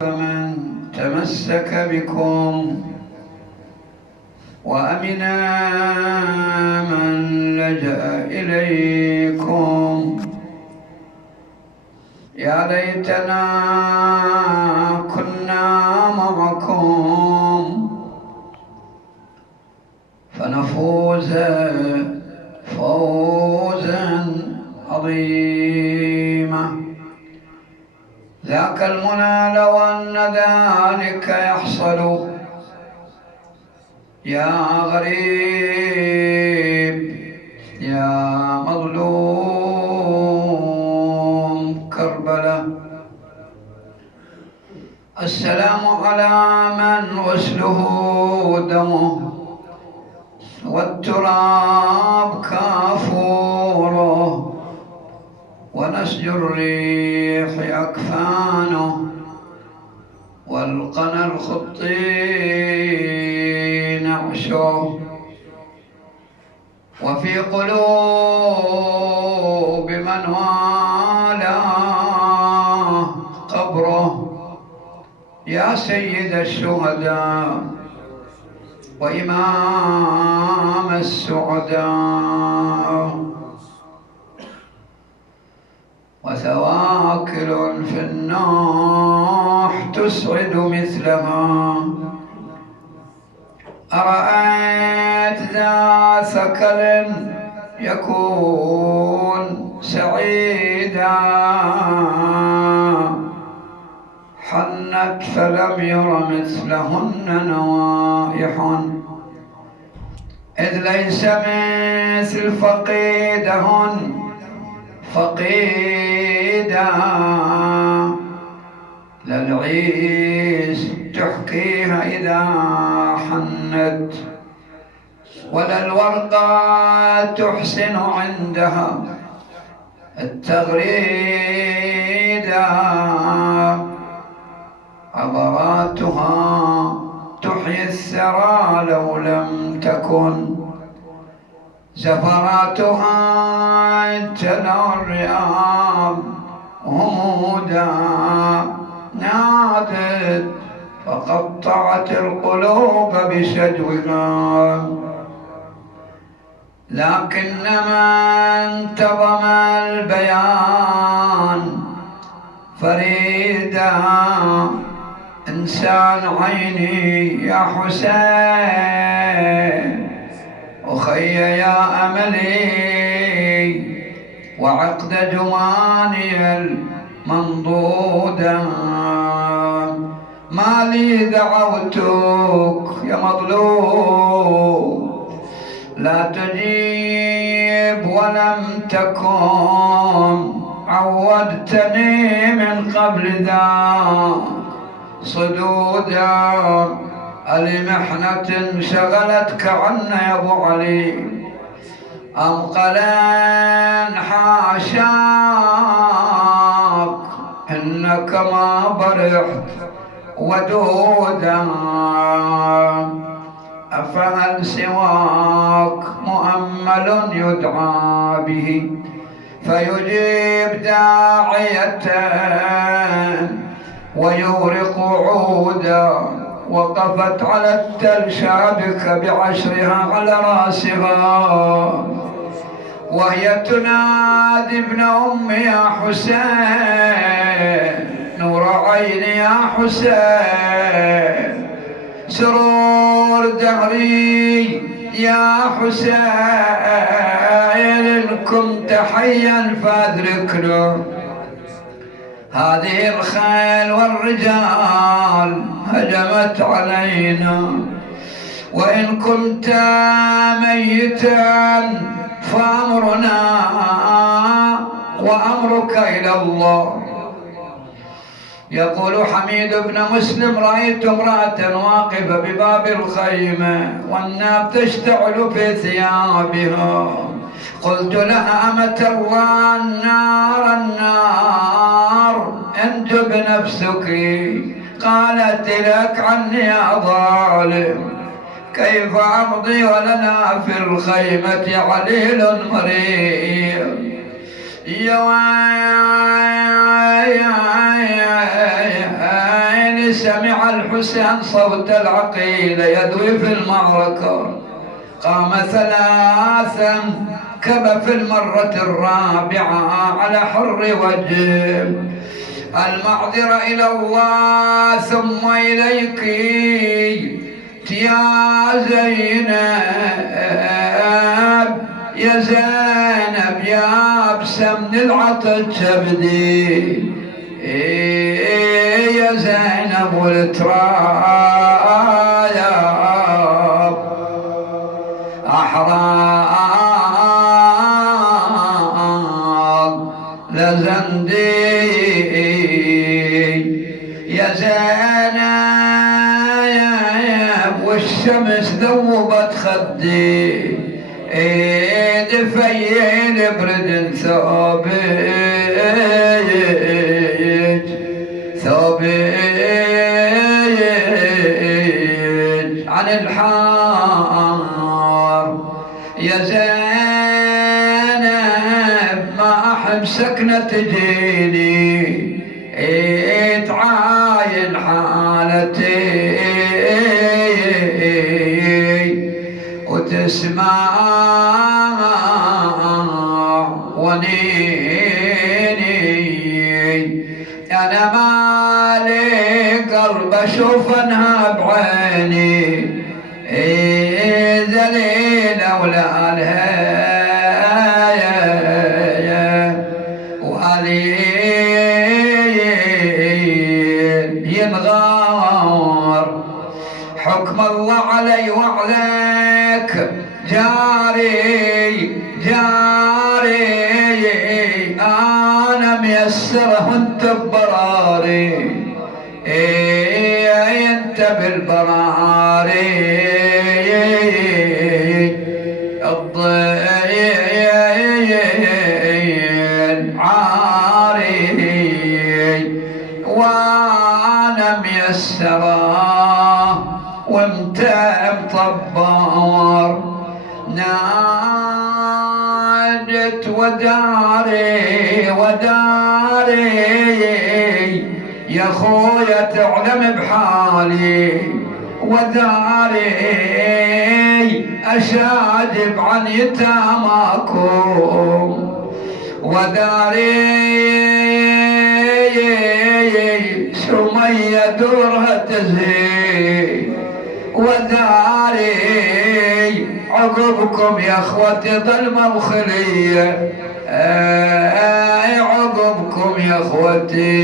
فمن تمسك بكم وأمنا من لجأ إليكم. يا ليتنا كنا معكم فنفوز فوزا عظيما. ذاك المنى لو أن ذلك يحصل يا غريب يا مظلوم كربلاء. السلام على من غسله دمه والتراب كافوره ونسج الريح أكفانه والقنا الخطي نعشه وفي قلوب من والاه قبره. يا سيد الشهداء وإمام السعداء وثواكل في النوح تسعد مثلها. أرأيت ذا ثكل يكون سعيدا حنت فلم ير مثلهن نوائح إذ ليس مثل فقيدهن فقيدا. للعيس تحكيها إذا حنت ولا الورقة تحسن عندها التغريدا. عبراتها تحيي الثرى لو لم تكن زفراتها تلو الرئاب همودا. نادت فقطعت القلوب بشجوها لكنما انتظم البيان فريدا. إنسان عيني يا حسين أخي يا أملي وعقد جماني المنضودا. ما لي دعوتك يا مظلوم لا تجيب ولم تكن عودتني من قبل ذا صدودا. لمحنة شغلتك عنا يا أبو علي أم قلن حاشاك إنك ما برحت ودودا. أفهل سواك مؤمل يدعى به فيجيب داعية ويورق عودا. وقفت على التل شابكة بعشرها على راسها وهي تنادي ابن أمي يا حسين نور عيني يا حسين سرور دهري يا حسين إن كنت حيا فادركنا. هذه الخيل والرجال هجمت علينا وإن كنت ميتا فأمرنا وأمرك إلى الله. يقول حميد بن مسلم رأيت امرأة واقفة بباب الخيمة والنار تشتعل في ثيابها. قلت لها أمة الله النار النار انجب نفسك. قالت لك عني يا ظالم كيف أمضي ولنا في الخيمة عليل مريض. يا سمع الحسين صوت العقيل يدوي في المعركة، قام ثلاثا كب في المرة الرابعة على حر وجه، المعذرة إلى الله ثم إليك يا زينب، يا زينب يا ابسم العطش تبدي، يا زينب والترايب أحرار لزندي، يا زينب والشمس ذوبت خدي، دفيل برد ثوبك عن الحار، يا زينب ما أحب سكنة تجيني، تعاين حالتي وتسمع ونيني، أنا مالي قلب أشوفنها بعيني، ذليلة ولا الهاية وقليل ينغار، حكم الله علي وعليك جاري جاري، أنا ميسره وانت ببراري، انت بالبراري الضيل عاري، وانا ميسره وانت مطبر، نادت وداري وداري يا خويا تعلم بحالي، وداري أشاجب عن يتاماكم، وداري سمية دورها تزهي، وداري عقبكم يا اخوتي ظلمة وخلية، عقبكم يا اخوتي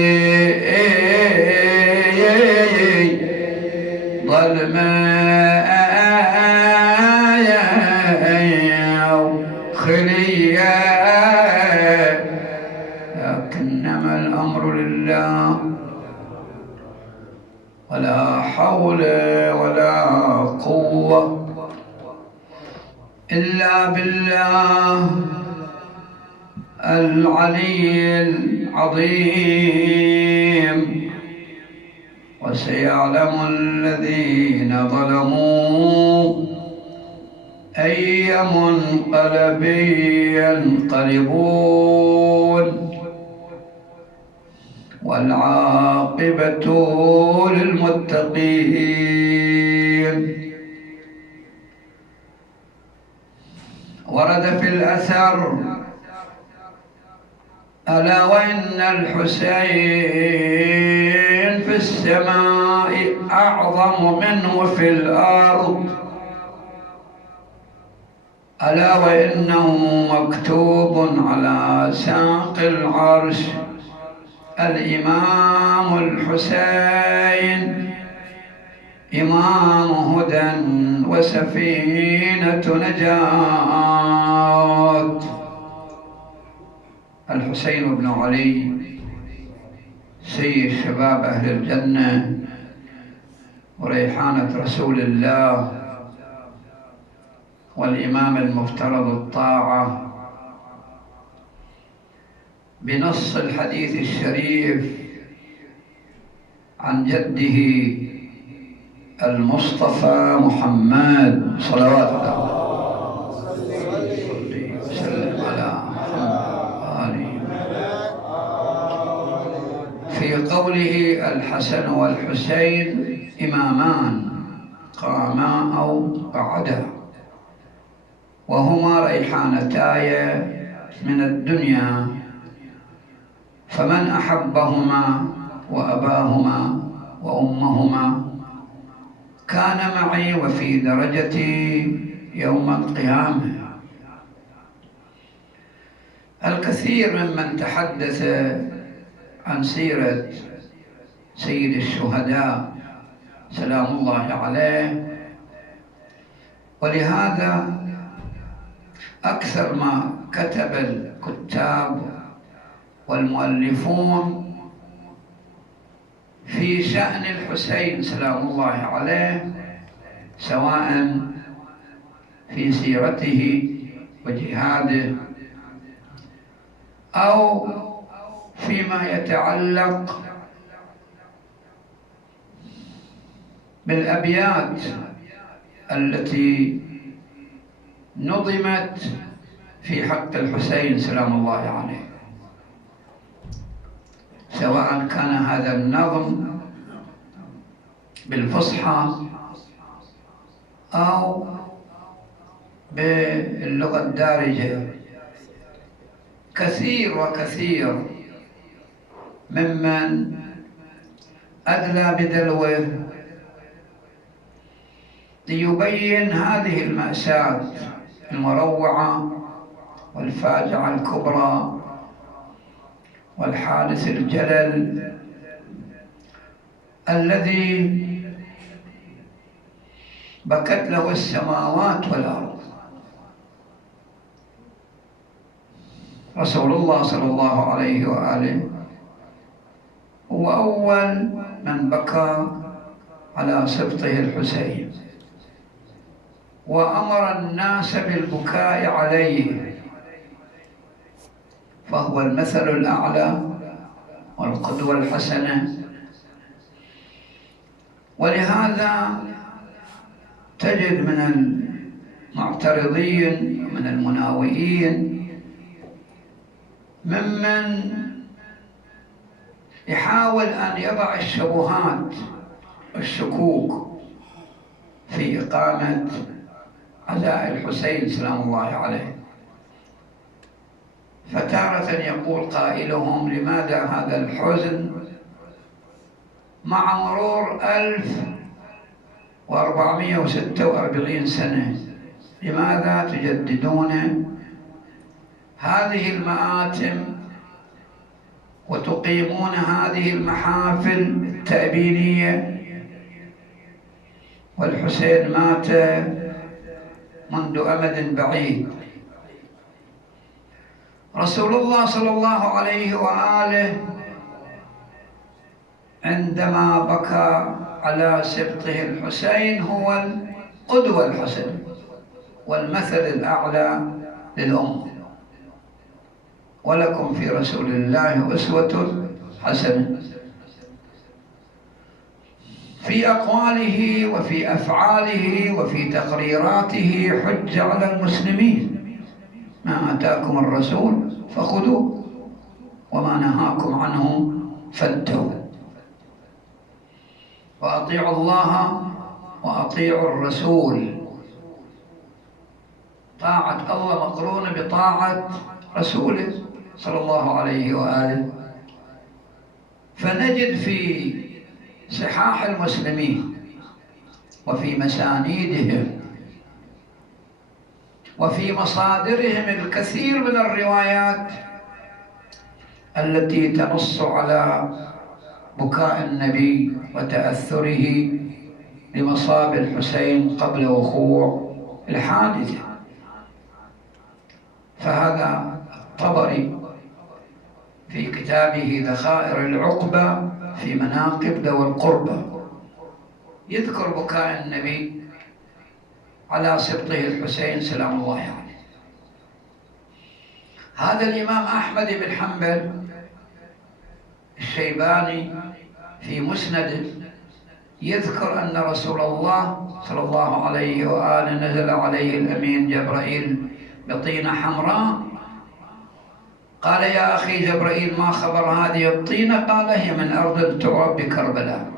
ظلمة وخلية، لكنما الامر لله ولا حول ولا قوة إلا بالله العلي العظيم، وسيعلم الذين ظلموا أي منقلب ينقلبون، والعاقبة للمتقين. ورد في الأثر ألا وإن الحسين في السماء أعظم منه في الأرض، ألا وإنه مكتوب على ساق العرش الإمام الحسين إمام هدى وسفينة نجاة. الحسين بن علي سيد شباب أهل الجنة وريحانة رسول الله، والإمام المفترض الطاعة بنص الحديث الشريف عن جده المصطفى محمد صلوات الله وسلم على محمد في قول قوله الحسن والحسين إمامان قاما أو قعدا وهما ريحانتاي من الدنيا، فمن أحبهما وأباهما وأمهما كان معي وفي درجتي يوم القيامة. الكثير ممن تحدث عن سيرة سيد الشهداء سلام الله عليه، ولهذا أكثر ما كتب الكتاب والمؤلفون في شأن الحسين سلام الله عليه، سواء في سيرته وجهاده أو فيما يتعلق بالأبيات التي نظمت في حق الحسين سلام الله عليه، سواء كان هذا النظم بالفصحى أو باللغة الدارجة. كثير وكثير ممن أدلى بدلوه ليبين هذه المأساة المروعة والفاجعة الكبرى والحادث الجلل الذي بكت له السماوات والأرض. رسول الله صلى الله عليه وآله هو أول من بكى على سبطه الحسين، وأمر الناس بالبكاء عليه، فهو المثل الأعلى والقدوة الحسنة. ولهذا تجد من المعترضين ومن المناوئين ممن يحاول أن يضع الشبهات والشكوك في إقامة عزاء الحسين سلام الله عليه. فتارة يقول قائلهم: لماذا هذا الحزن مع مرور 1446 سنة؟ لماذا تجددون هذه المآتم وتقيمون هذه المحافل التأبينية والحسين مات منذ أمد بعيد؟ رسول الله صلى الله عليه وآله عندما بكى على سبطه الحسين هو القدوة الحسنة والمثل الأعلى للأمة. ولكم في رسول الله أسوة حسنة في أقواله وفي أفعاله وفي تقريراته حجة على المسلمين. ما آتاكم الرسول فخذوه وما نهاكم عنه فانتهوا، وأطيعوا الله وأطيعوا الرسول. طاعة الله مقرونة بطاعة رسوله صلى الله عليه وآله. فنجد في صحاح المسلمين وفي مسانيدهم وفي مصادرهم الكثير من الروايات التي تنص على بكاء النبي وتأثره بمصاب الحسين قبل وقوع الحادثة. فهذا الطبري في كتابه ذخائر العقبة في مناقب ذوي القربى يذكر بكاء النبي على سبطه الحسين سلام الله عليه. هذا الإمام أحمد بن حنبل الشيباني في مسنده يذكر أن رسول الله صلى الله عليه وآله نزل عليه الأمين جبرائيل بطينة حمراء قال يا أخي جبرائيل ما خبر هذه الطينة؟ قال هي من أرض تعرب بكربلاء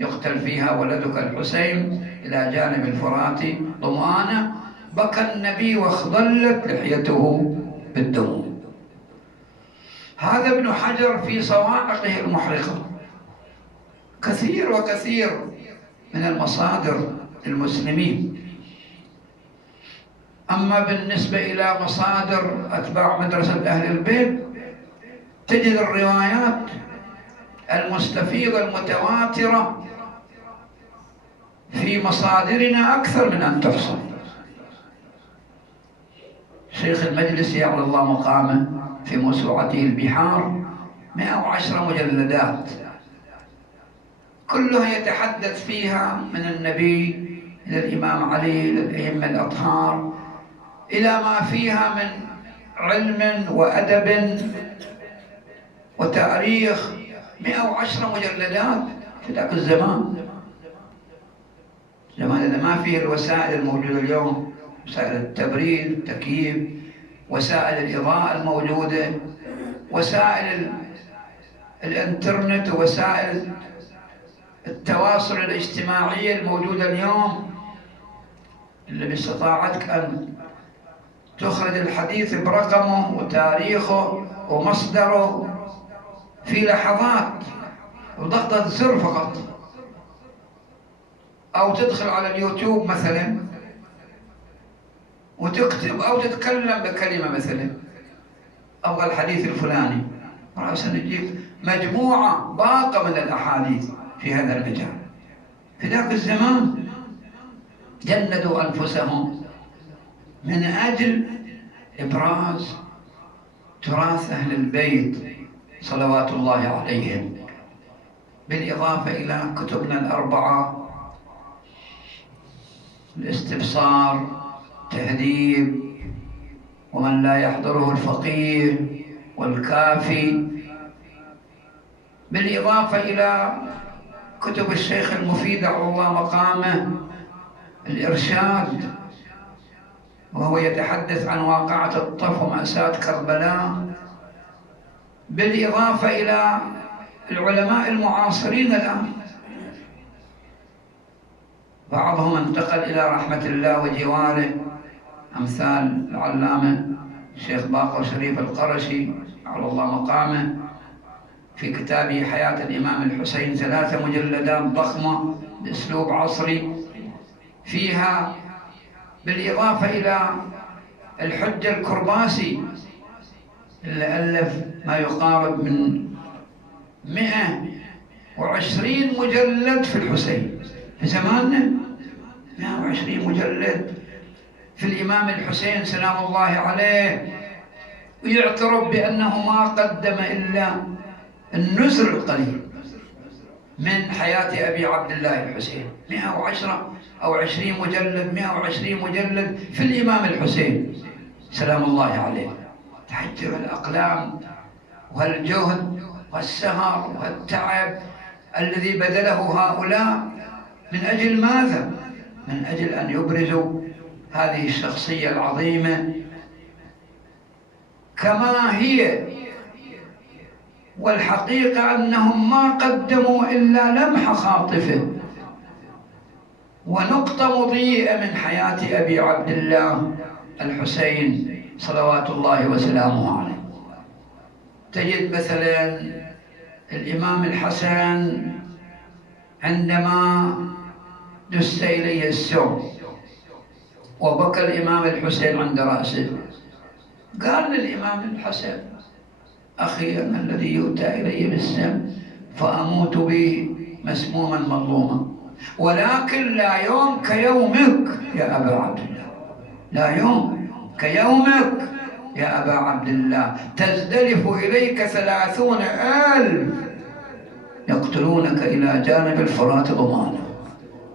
يقتل فيها ولدك الحسين إلى جانب الفرات ضمآنا. بكى النبي واخضلت لحيته بالدم. هذا ابن حجر في صواعقه المحرقة. كثير وكثير من المصادر المسلمين. أما بالنسبة إلى مصادر أتباع مدرسة أهل البيت تجد الروايات المستفيضة المتواترة في مصادرنا أكثر من أن تحصى. شيخ المجلس يعلى الله مقامه في موسوعته البحار 110 مجلدات كلها يتحدث فيها من النبي إلى الإمام علي إلى الأئمة الأطهار إلى ما فيها من علم وأدب وتاريخ. 110 مجلدات في ذاك الزمان. زمان إذا ما فيه الوسائل الموجودة اليوم، وسائل التبريد، التكييف، وسائل الإضاءة الموجودة، وسائل الإنترنت، ووسائل التواصل الاجتماعي الموجودة اليوم، اللي باستطاعتك أن تخرج الحديث برقمه وتاريخه ومصدره في لحظات وضغطة زر فقط، أو تدخل على اليوتيوب مثلا وتكتب أو تتكلم بكلمة مثلا أبغى الحديث الفلاني، رأسا نجيب مجموعة باقة من الأحاديث في هذا المجال. في ذاك الزمان جندوا أنفسهم من أجل إبراز تراث أهل البيت صلوات الله عليهم، بالإضافة إلى كتبنا الأربعة: الاستبصار، تهذيب، ومن لا يحضره الفقيه، والكافي، بالإضافة إلى كتب الشيخ المفيد على الله مقامه الإرشاد، وهو يتحدث عن واقعة الطف ومأساة كربلاء، بالإضافة إلى العلماء المعاصرين الآن. بعضهم انتقل إلى رحمة الله وجواره، أمثال العلامة الشيخ باقر شريف القرشي على الله مقامه في كتابه حياة الإمام الحسين 3 مجلدات ضخمة بأسلوب عصري فيها، بالإضافة إلى الحجة الكرباسي اللي ألف ما يقارب من 120 مجلد في الحسين في زماننا، 120 مجلد في الإمام الحسين سلام الله عليه، ويعترف بأنه ما قدم إلا النزر القليل من حياة أبي عبد الله الحسين. 110 أو 20 مجلد، 120 مجلد في الإمام الحسين سلام الله عليه. تحجر الأقلام والجهد والسهر والتعب الذي بذله هؤلاء من أجل ماذا؟ من أجل أن يبرزوا هذه الشخصية العظيمة كما هي، والحقيقة أنهم ما قدموا إلا لمح خاطفة ونقطة مضيئة من حياة أبي عبد الله الحسين صلوات الله وسلامه عليه. تجد مثلا الإمام الحسن عندما دس إليه السم وبكى الإمام الحسين عند رأسه، قال للإمام الحسن: أخي أنا الذي يؤتى إلي بالسم فأموت به مسموما مظلوما، ولكن لا يوم كيومك يا أبا عبد الله، لا يوم كيومك يا أبا عبد الله، تزدلف إليك 30,000 يقتلونك إلى جانب الفرات ضمانا.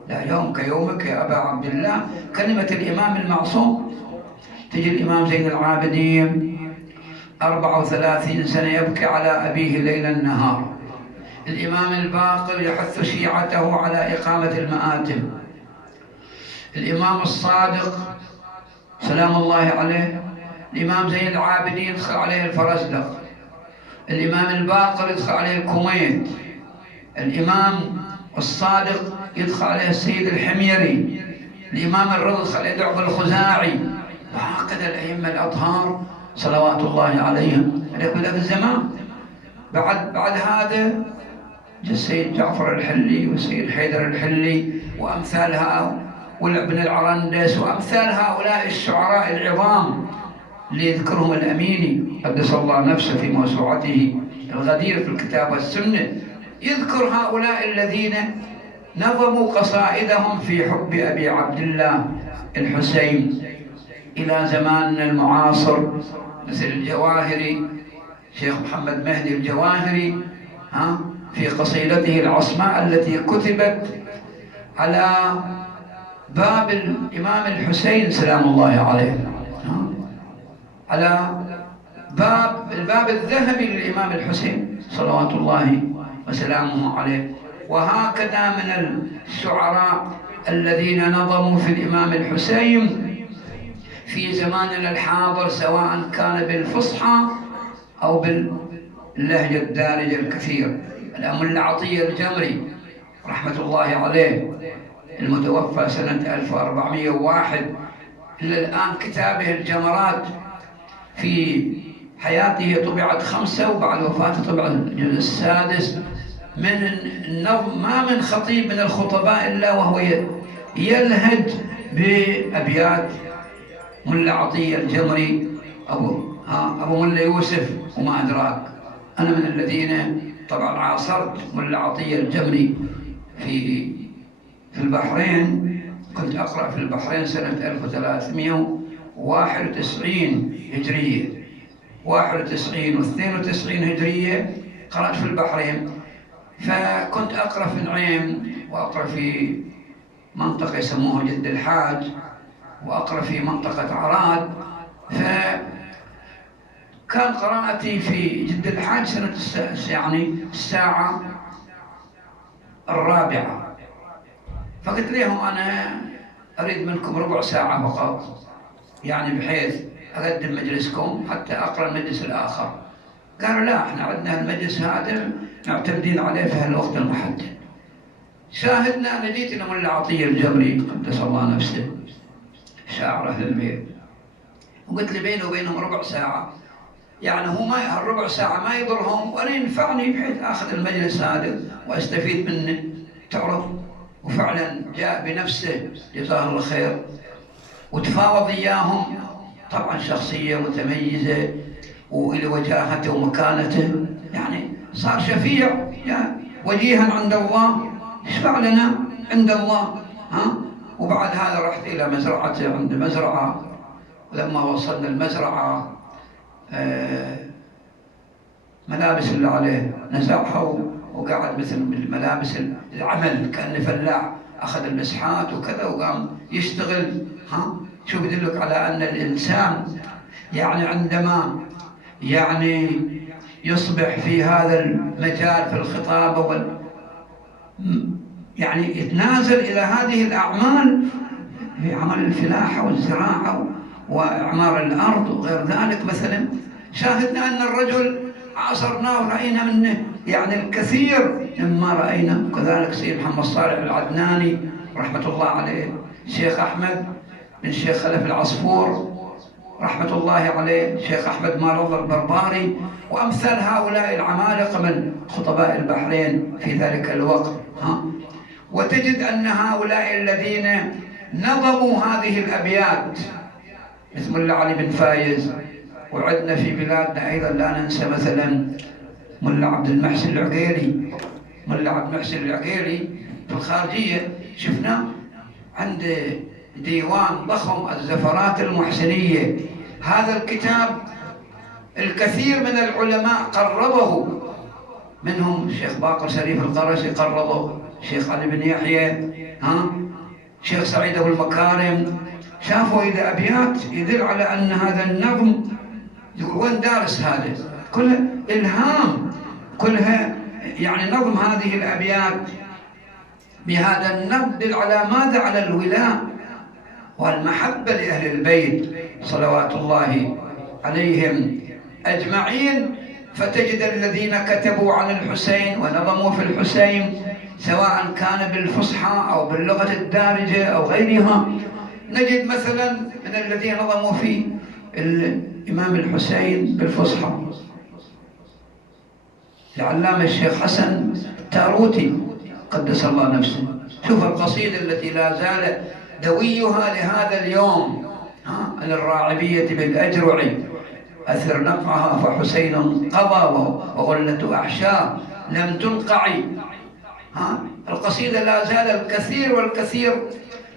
لا يوم كيومك يا أبا عبد الله، كلمة الإمام المعصوم. تجي الإمام زين العابدين 34 سنة يبكي على أبيه ليل النهار. الإمام الباقر يحث شيعته على إقامة المآتم. الإمام الصادق سلام الله عليه الإمام زين العابدين يدخل عليه الفرزدق، الإمام الباقر يدخل عليه الكوميت، الإمام الصادق يدخل عليه السيد الحميري، الإمام الرضا يدخل عليه دعب الخزاعي، وهكذا الأئمة الأطهار صلوات الله عليهم. هذاك ذاك الزمان. بعد هذا جاء السيد جعفر الحلي والسيد حيدر الحلي وأمثالها، والابن العرندس وأمثال هؤلاء الشعراء العظام اللي يذكرهم الأميني قدس الله نفسه في موسوعته الغدير في الكتاب والسنة، يذكر هؤلاء الذين نظموا قصائدهم في حب أبي عبد الله الحسين إلى زماننا المعاصر، مثل الجواهري، شيخ محمد مهدي الجواهري في قصيدته العصماء التي كتبت على باب الإمام الحسين سلام الله عليه، على الباب الذهبي للإمام الحسين صلوات الله وسلامه عليه. وهكذا من الشعراء الذين نظموا في الإمام الحسين في زماننا الحاضر، سواء كان بالفصحى أو باللهجة الدارجة الكثير. الأمل عطية الجمري رحمة الله عليه المتوفى سنة 1401، إلى الآن كتابه الجمرات في حياته طبعت 5، وبعد وفاته طبع الجزء السادس من النظم. ما من خطيب من الخطباء إلا وهو يلهج بأبيات ملا عطية الجمري أبو ملا يوسف وما أدراك. أنا من الذين طبعا عاصرت ملا عطية الجمري في البحرين، كنت أقرأ في البحرين سنة 1391 هجرية، 91 و92 هجرية قرأت في البحرين. فكنت أقرأ في نعيم، وأقرأ في منطقة يسموها جد الحاج، وأقرأ في منطقة عراد. فكان قراءتي في جد الحاج سنة يعني الساعة 4، فقلت لهم أنا أريد منكم ربع ساعة فقط، يعني بحيث أقدم مجلسكم حتى أقرأ المجلس الآخر. قالوا لا، احنا عندنا المجلس هذا معتمدين عليه في هالوقت المحدد. شاهدنا، أنا جيت إلى ملا عطية الجمري قدس الله نفسه شاعر أهل البيت، وقلت لي بيني وبينهم ربع ساعة، يعني هو ما الربع ساعة ما يضرهم ولا ينفعني، بحيث آخذ المجلس هذا وأستفيد منه، تعرف. وفعلا جاء بنفسه جزاه الله خير، وتفاوض إياهم. طبعا شخصية متميزة وإلى وجاهته ومكانته، يعني صار شفيع وجيها عند الله، اشفع لنا عند الله. وبعد هذا رحت إلى مزرعته، عند مزرعة، ولما وصلنا المزرعة ملابس اللي عليه نزعها وقعد مثل بالملابس العمل كأنه فلاح، أخذ المسحات وكذا وقام يشتغل. شو بدلك على أن الإنسان يعني عندما يعني يصبح في هذا المجال في الخطابة يعني يتنازل إلى هذه الأعمال في عمل الفلاحة والزراعة وإعمار الأرض وغير ذلك. مثلا شاهدنا أن الرجل عاصرناه ورأينا منه يعني الكثير مما رأينا. كذلك سيد محمد صالح العدناني رحمة الله عليه، الشيخ أحمد بن الشيخ خلف العصفور رحمة الله عليه، الشيخ أحمد مال الله البرباري، وأمثال هؤلاء العمالقة من خطباء البحرين في ذلك الوقت. وتجد أن هؤلاء الذين نظموا هذه الأبيات مثل ملا علي بن فايز، وعندنا في بلادنا أيضا لا ننسى مثلا ملا عبد المحسن العقيلي. ملا عبد المحسن العقيلي في الخارجية شفنا عند ديوان ضخم الزفرات المحسنية. هذا الكتاب الكثير من العلماء قربه، منهم الشيخ باقر شريف القرشي قربه، الشيخ علي بن يحيى، الشيخ سعيد أبو المكارم، شافوا إذا أبيات يدل على أن هذا النظم، يقول وين دارس هذا؟ كلها إلهام، كلها يعني نظم هذه الأبيات بهذا النظم يدل على ماذا؟ على الولاء والمحبة لأهل البيت صلوات الله عليهم أجمعين. فتجد الذين كتبوا عن الحسين ونظموا في الحسين سواء كان بالفصحى أو باللغة الدارجة أو غيرها. نجد مثلا من الذين نظموا في الإمام الحسين بالفصحى العلامة الشيخ حسن التاروتي قدس الله نفسه. شوف القصيدة التي لا زال دويها لهذا اليوم عن الراعبية بالأجرع أثر نقعها فحسين قضى وغلة أحشاه لم تنقعي. القصيدة لا زال الكثير والكثير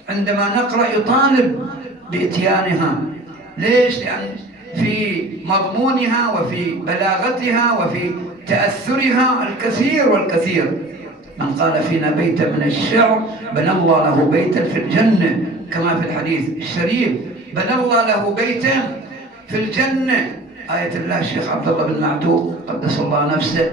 عندما نقرأ يطالب بإتيانها. ليش؟ لأن في مضمونها وفي بلاغتها وفي تأثرها الكثير والكثير. من قال فينا بيتا من الشعر بنى الله له بيتا في الجنة، كما في الحديث الشريف بنى الله له بيتا في الجنة. آية الله الشيخ عبد الله بن معتوق قدس الله نفسه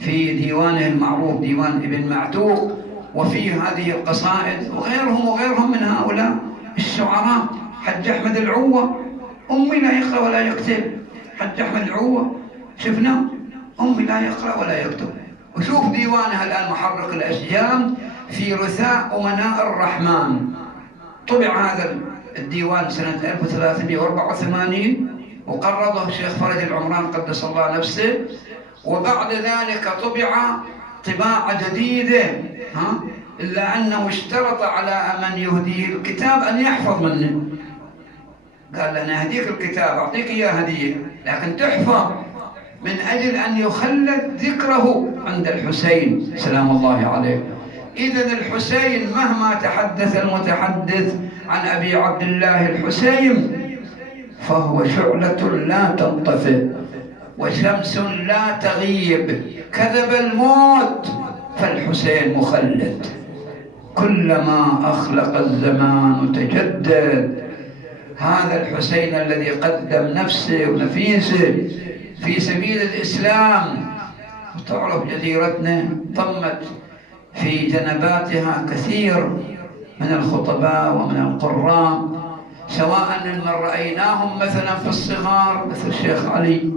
في ديوانه المعروف ديوان ابن معتوق، وفي هذه القصائد وغيرهم من هؤلاء الشعراء. حج أحمد العوة أمي لا يقرأ ولا يكتب. حج أحمد العوة شفنا أمي لا يقرأ ولا يكتب. وشوف ديوانها الآن محرك الأشجام في رثاء أمناء الرحمن. طبع هذا الديوان سنة 1384 وقرضه الشيخ فرج العمران قدس الله نفسه، وبعد ذلك طبع طباعة جديدة إلا أنه اشترط على من يهديه الكتاب أن يحفظ منه. قال أنا أهديك الكتاب أعطيك إياه هدية لكن تحفظ من أجل أن يخلد ذكره عند الحسين سلام الله عليه. إذن الحسين مهما تحدث المتحدث عن أبي عبد الله الحسين فهو شعلة لا تنطفئ وشمس لا تغيب. كذب الموت فالحسين مخلد. كلما أخلق الزمان تجدد. هذا الحسين الذي قدم نفسه ونفيسه في سبيل الإسلام. وتعرف جزيرتنا ضمت في جنباتها كثير من الخطباء ومن القراء، سواء من رأيناهم مثلا في الصغار مثل الشيخ علي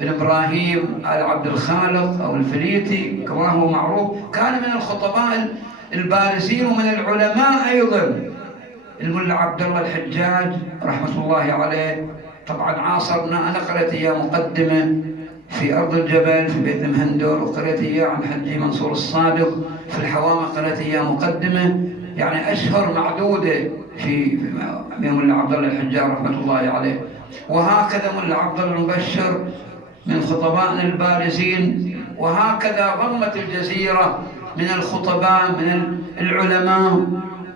بن إبراهيم آل عبد الخالق أو الفليتي كما هو معروف، كان من الخطباء البارزين ومن العلماء أيضا. الملا عبد الله الحجاج رحمة الله عليه طبعا عاصرنا. أنا قرأت إياه مقدمة في أرض الجبل في بيت المهندور، وقرأت إياه عن حجي منصور الصادق في الحوامة، قرأت إياه مقدمة يعني أشهر معدودة في ملا عبد الله الحجاج رحمة الله عليه. وهكذا ملا عبد الله المبشر من خطبائنا البارزين. وهكذا ضمت الجزيرة من الخطباء من العلماء.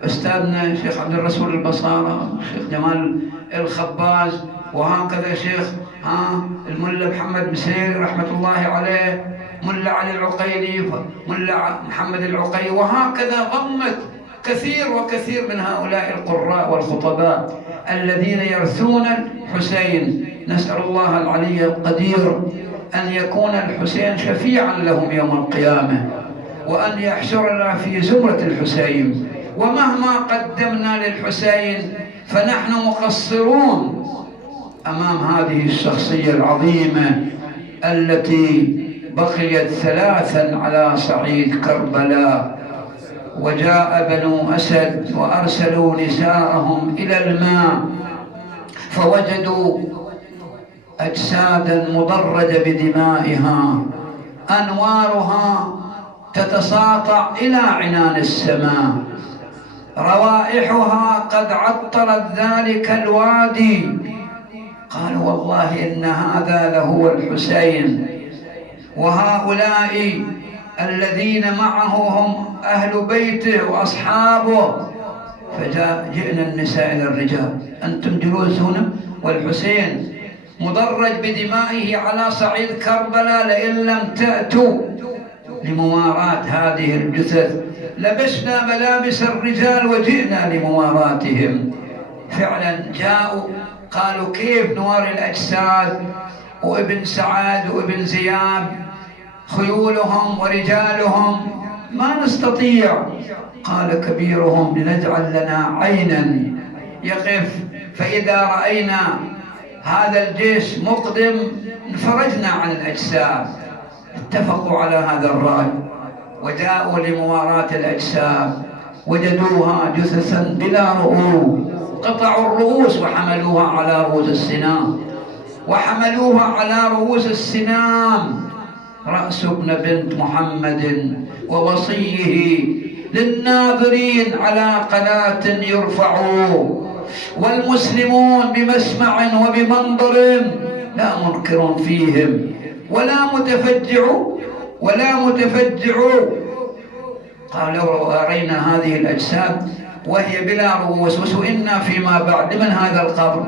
أستاذنا الشيخ عبد الرسول البصارة، الشيخ جمال الخباز، وهكذا شيخ الملا محمد مسيري رحمة الله عليه، ملا علي العقيلي، ملا محمد العقيلي. وهكذا ضمت كثير وكثير من هؤلاء القراء والخطباء الذين يرثون الحسين. نسأل الله العلي القدير أن يكون الحسين شفيعا لهم يوم القيامة، وأن يحشرنا في زمرة الحسين. ومهما قدمنا للحسين فنحن مقصرون أمام هذه الشخصية العظيمة التي بقيت ثلاثا على صعيد كربلاء. وجاء بنو أسد وأرسلوا نساءهم إلى الماء فوجدوا أجسادا مضرجة بدمائها، أنوارها تتساطع إلى عنان السماء، روائحها قد عطرت ذلك الوادي. قالوا والله إن هذا لهو الحسين، وهؤلاء الذين معه هم أهل بيته وأصحابه. فجئنا النساء إلى الرجال، أنتم جلوس هنا والحسين مدرج بدمائه على صعيد كربلاء، لئن لم تأتوا لمواراة هذه الجثث لبسنا ملابس الرجال وجئنا لمواراتهم. فعلا جاءوا قالوا كيف نواري الأجساد؟ وابن سعد وابن زياد خيولهم ورجالهم ما نستطيع. قال كبيرهم لنجعل لنا عينا يقف، فإذا رأينا هذا الجيش مقدم، انفرجنا عن الأجساد. اتفقوا على هذا الرأي وجاءوا لمواراة الأجساد، وجدوها جثثا بلا رؤوس، قطعوا الرؤوس وحملوها على رؤوس السنام، وحملوها على رؤوس السنام رأس ابن بنت محمد ووصيه للناظرين على قناة يرفعوا، والمسلمون بمسمع وبمنظر لا منكر فيهم ولا متفجعوا. قالوا لو أرينا هذه الأجساد وهي بلا رؤوس وسئلنا فيما بعد لمن هذا القبر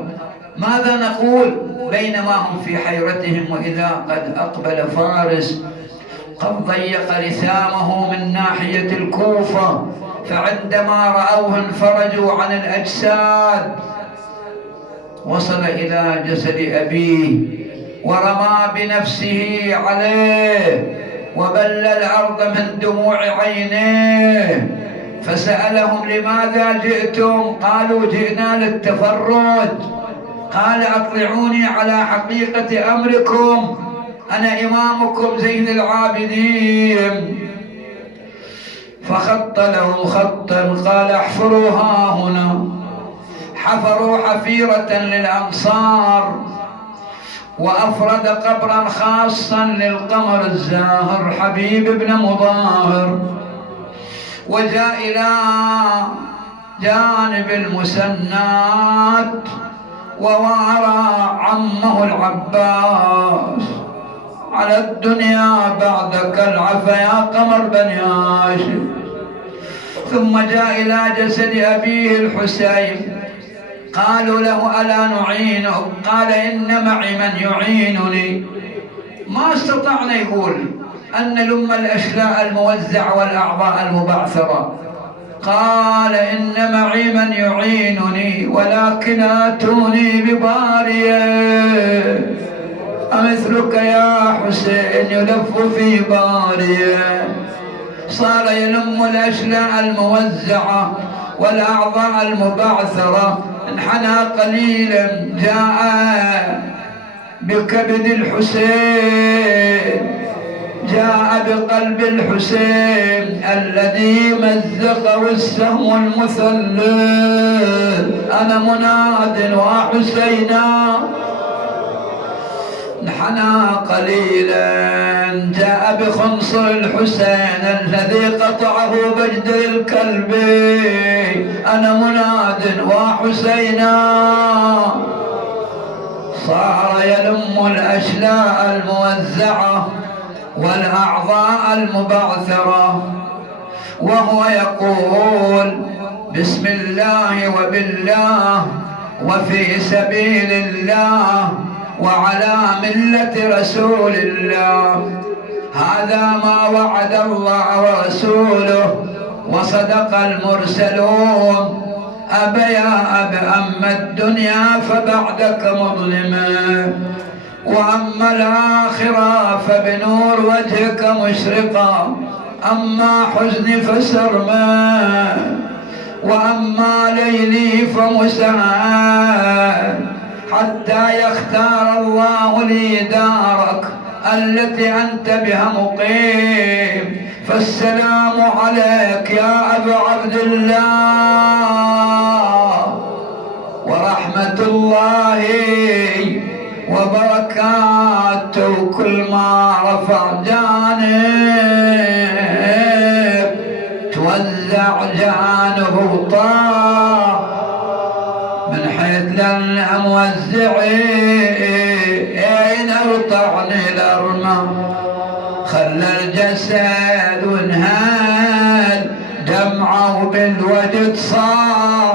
ماذا نقول؟ بينما هم في حيرتهم وإذا قد أقبل فارس قد ضيق لثامه من ناحية الكوفة، فعندما رأوه انفرجوا عن الأجساد. وصل إلى جسد أبيه ورمى بنفسه عليه وبل الأرض من دموع عينيه، فسألهم لماذا جئتم؟ قالوا جئنا للتفرج. قال أطلعوني على حقيقة أمركم، أنا إمامكم زين العابدين. فخط له خطا قال احفروها هنا. حفروا حفيرة للأنصار وأفرد قبرا خاصا للقمر الزاهر حبيب بن مظاهر، وجاء إلى جانب المسنات ووارى عمه العباس على الدنيا بعدك العفا يا قمر بني هاشم. ثم جاء إلى جسد أبيه الحسين، قالوا له ألا نعينه؟ قال إن معي من يعينني. ما استطعنا يقول أن نلم الأشلاء الموزعة والأعضاء المبعثرة. قال إن معي من يعينني ولكن آتوني ببارية أمثلك يا حسين يلف في بارية. صار يلم الأشلاء الموزعة والأعضاء المبعثرة. انحنى قليلا جاء بكبد الحسين، جاء بقلب الحسين الذي مزقه السهم المثلث. أنا مناد وحسينا. انحنى قليلا جاء بخنصر الحسين الذي قطعه بجد الكلب. أنا مناد وحسينا. صار يلم الأشلاء الموزعة والأعضاء المبعثرة وهو يقول بسم الله وبالله وفي سبيل الله وعلى ملة رسول الله. هذا ما وعد الله ورسوله وصدق المرسلون. أب يا أب أما الدنيا فبعدك مظلمة، وأما الآخرة فبنور وجهك مشرقة. أما حزني فسرما، وأما ليلي فمسعى، حتى يختار الله لي دارك التي أنت بها مقيم. فالسلام عليك يا أبا عبد الله ورحمة الله وبركاته. كل ما رفع جانب توزع جانب طاح، من حيث لن موزعين ارطعني الارمى. خلى الجسد وانهال دمعه بالوجد صار.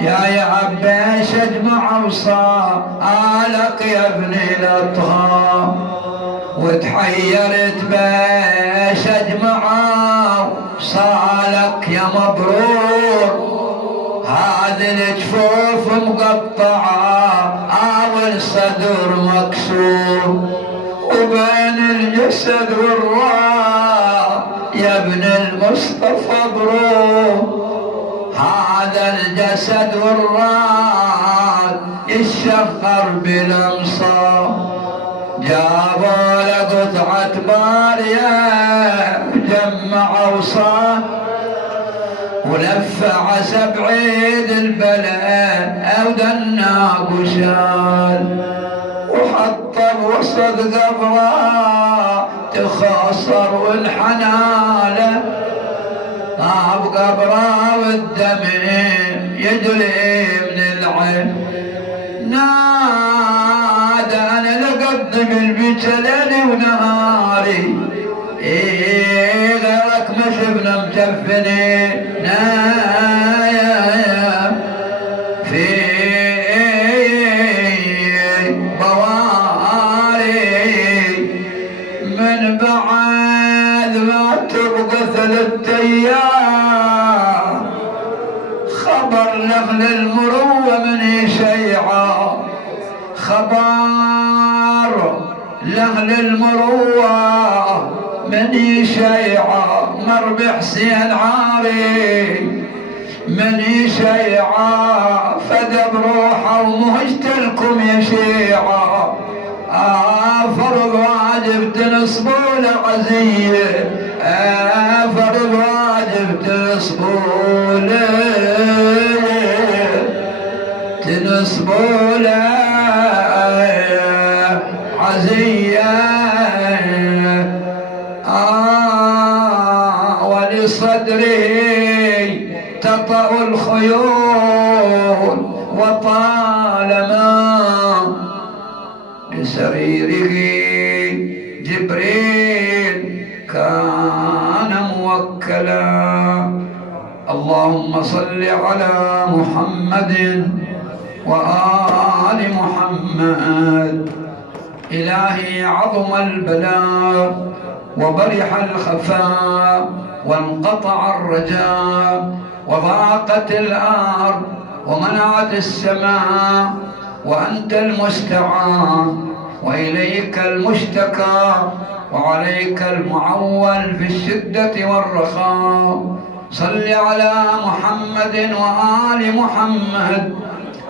يا عباس اجمع وصار آلك يا ابني الاطهار. وتحيرت باش اجمعه صالك يا مبرور. هذه الجفوف مقطعه والصدر مكسور، وبين الجسد والراء يا ابن المصطفى بروح. هذا الجسد والراس يشخر بالامصار. جابوا له قطعة بارية جمعوا صار ولفع 70 البلاء ودنا وشال وحطه بوسط قبره تخاصر وانحناله بقبره والدمع يجري من العين. نادى انا لقدم البيت ليلي ونهاري غيرك ما شفنا مكفني في بواري من بعد ما تبقى 3 أيام خبر لأهل المروة من يشيعه خبر لأهل المروة من يشيعه مر بحسين عاري من يشيعه فدى بروحه ومهجتلكم يا شيعه فرض واجب تنصبوا لعزيه فرض واجب تنصبوا عزيه ولصدره تطأ الخيول وطالما بسريره جبريل كان موكلا. اللهم صل على محمد وآل محمد. إلهي عظم البلاء وبرح الخفاء وانقطع الرجاء وضاقت الأرض ومنعت السماء وأنت المستعان وإليك المشتكى وعليك المعول في الشدة والرخاء. صل على محمد وآل محمد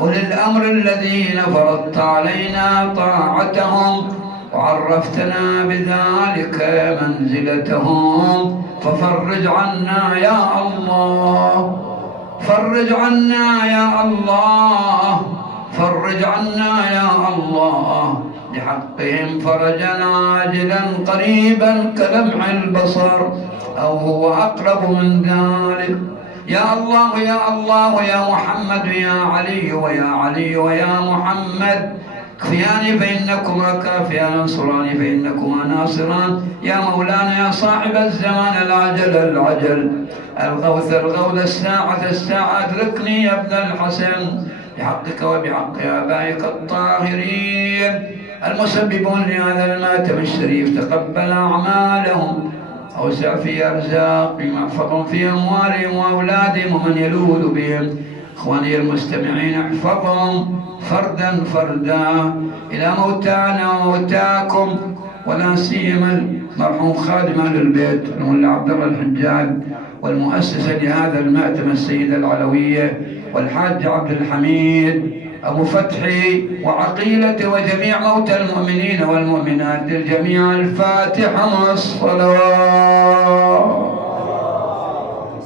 أولي الأمر الذين فرضت علينا طاعتهم وعرفتنا بذلك منزلتهم ففرج عنا يا الله فرج عنا يا الله فرج عنا يا الله لحقهم فرجا عاجلا قريبا كلمح البصر أو هو أقرب من ذلك. يا الله يا الله يا محمد يا علي ويا علي ويا محمد كفياني فإنكما كافيان انصراني فإنكما ناصران. يا مولانا يا صاحب الزمان العجل العجل الغوث الغوث الساعة الساعة أدركني يا ابن الحسن بحقك وبحق آبائك الطاهرين المسببون لهذا الماتم الشريف. تقبل أعمالهم أوسع في أرزاقهم واحفظهم في أموالهم وأولادهم ومن يلوذ بهم. إخواني المستمعين احفظهم فردا فردا إلى موتانا وموتاكم ولا سيما المرحوم خادم أهل البيت المولى عبد الله الحجاج والمؤسسة لهذا المأتم السيدة العلوية والحاج عبد الحميد أبو فتحي وعقيلته وجميع موتى المؤمنين والمؤمنات للجميع. الفاتحة مع الصلوات.